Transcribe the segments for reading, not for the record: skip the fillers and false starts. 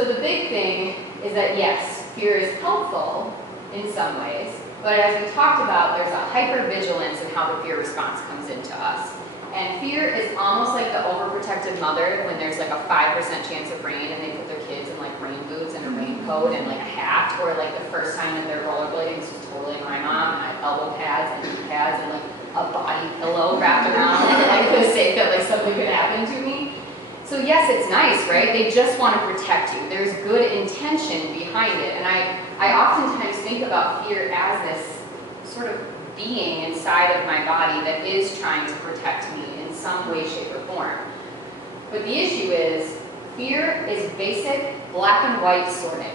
So the big thing is that yes, fear is helpful in some ways, but as we talked about, there's a hypervigilance in how the fear response comes into us. And fear is almost like the overprotective mother when there's like a 5% chance of rain and they put their kids in like rain boots and a raincoat and like a hat, or like the first time that they're rollerblading, this was totally my mom, and I have elbow pads and knee pads and like a body pillow wrapped around like for the sake that like something could happen to me. So yes, it's nice, right? They just want to protect you. There's good intention behind it. And I oftentimes think about fear as this sort of being inside of my body that is trying to protect me in some way, shape, or form. But the issue is, fear is basic black and white sorting.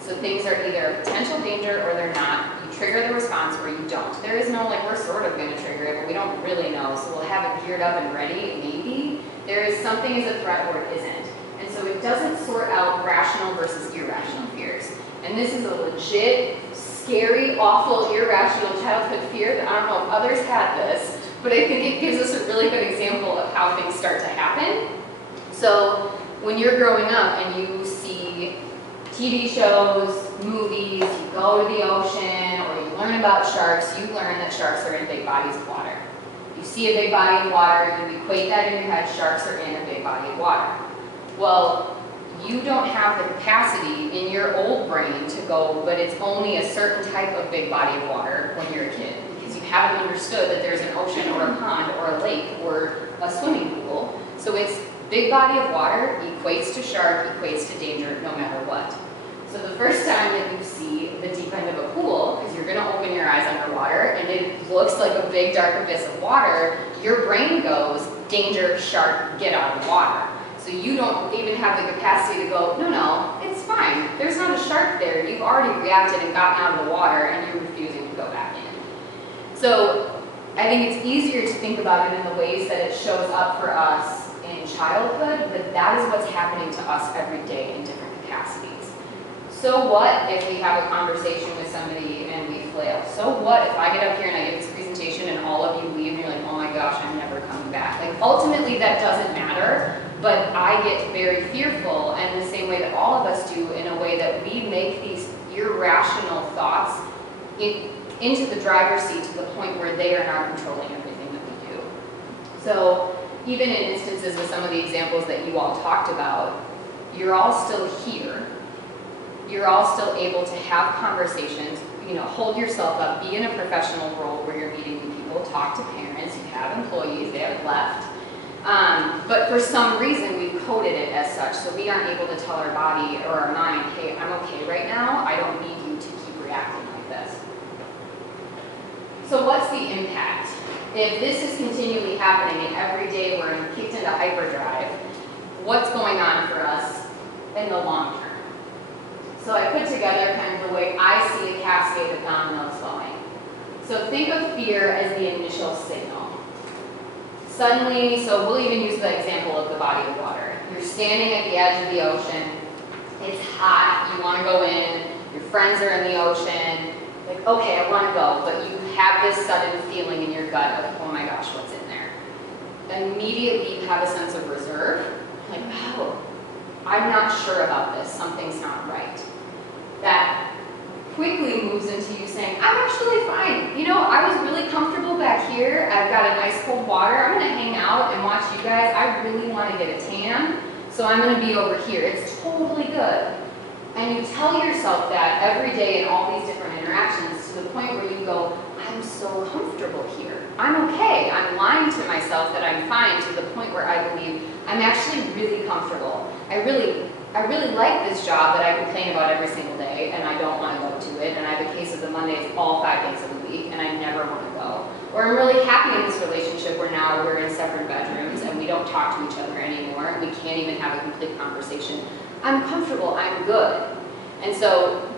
So things are either a potential danger or they're not. You trigger the response or you don't. There is no like, we're sort of going to trigger it, but we don't really know. So we'll have it geared up and ready, maybe. There is something is a threat or it isn't. And so it doesn't sort out rational versus irrational fears. And this is a legit, scary, awful, irrational childhood fear that I don't know if others had this, but I think it gives us a really good example of how things start to happen. So when you're growing up and you see TV shows, movies, you go to the ocean, or you learn about sharks, you learn that sharks are in big bodies of water. You see a big body of water, you equate that in your head, sharks are in a big body of water. Well, you don't have the capacity in your old brain to go, but it's only a certain type of big body of water when you're a kid, because you haven't understood that there's an ocean or a pond or a lake or a swimming pool. So it's big body of water equates to shark, equates to danger no matter what. So the first time that you see the deep end of a pool, because you're going to open your eyes underwater and it looks like a big dark abyss of water, your brain goes, danger, shark, get out of the water. So you don't even have the capacity to go, no, it's fine. There's not a shark there. You've already reacted and gotten out of the water and you're refusing to go back in. So I think it's easier to think about it in the ways that it shows up for us in childhood, but that is what's happening to us every day in different capacities. So what if we have a conversation with somebody and we flail? So what if I get up here and I give this presentation and all of you leave and you're like, oh my gosh, I'm never coming back. Like ultimately that doesn't matter, but I get very fearful, and the same way that all of us do, in a way that we make these irrational thoughts into the driver's seat to the point where they are now controlling everything that we do. So even in instances with some of the examples that you all talked about, you're all still here. You're all still able to have conversations, hold yourself up, be in a professional role where you're meeting new people, talk to parents, you have employees, they have left. But for some reason, we've coded it as such, so we aren't able to tell our body or our mind, hey, I'm okay right now, I don't need you to keep reacting like this. So what's the impact? If this is continually happening and every day we're kicked into hyperdrive, what's going on for us in the long term? So I put together kind of the way I see a cascade of dominoes flowing. So think of fear as the initial signal. Suddenly, so we'll even use the example of the body of water. You're standing at the edge of the ocean, it's hot, you want to go in, your friends are in the ocean, like, okay, I want to go, but you have this sudden feeling in your gut of, oh my gosh, what's in there? Immediately you have a sense of reserve, like, oh, I'm not sure about this, something's not right. That quickly moves into you saying, I'm actually fine. I was really comfortable back here. I've got a nice cold water. I'm going to hang out and watch you guys. I really want to get a tan, so I'm going to be over here. It's totally good. And you tell yourself that every day in all these different interactions to the point where you go, I'm so comfortable here. I'm okay. I'm lying to myself that I'm fine to the point where I believe I'm actually really comfortable. I really like this job that I complain about every single day and I don't want to go to it, and I have a case of the Mondays all 5 days of the week and I never want to go. Or I'm really happy in this relationship where now we're in separate bedrooms and we don't talk to each other anymore and we can't even have a complete conversation. I'm comfortable, I'm good. And so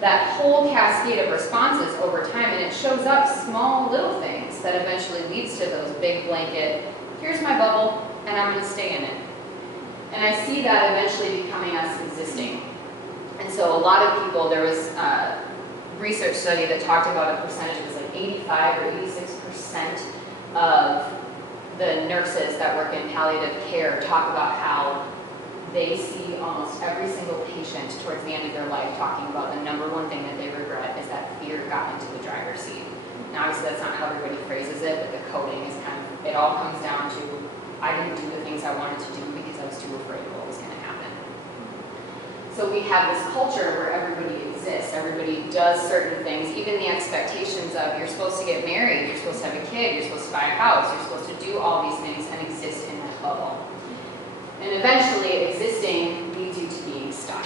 that whole cascade of responses over time, and it shows up small little things that eventually leads to those big blanket, here's my bubble and I'm going to stay in it. And I see that eventually becoming us existing. And so a lot of people, there was a research study that talked about a percentage, it was like 85 or 86% of the nurses that work in palliative care talk about how they see almost every single single patient towards the end of their life talking about the number one thing that they regret is that fear got into the driver's seat. Now, obviously, that's not how everybody phrases it, but the coding is kind of, it all comes down to, I didn't do the things I wanted to do because I was too afraid of what was going to happen. So we have this culture where everybody exists, everybody does certain things, even the expectations of you're supposed to get married, you're supposed to have a kid, you're supposed to buy a house, you're supposed to do all these things and exist in that bubble. And eventually, existing leads you to being stuck.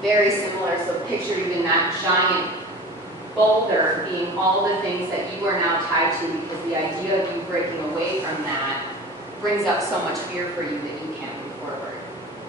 Very similar, so picture even that giant boulder being all the things that you are now tied to, because the idea of you breaking away from that brings up so much fear for you that you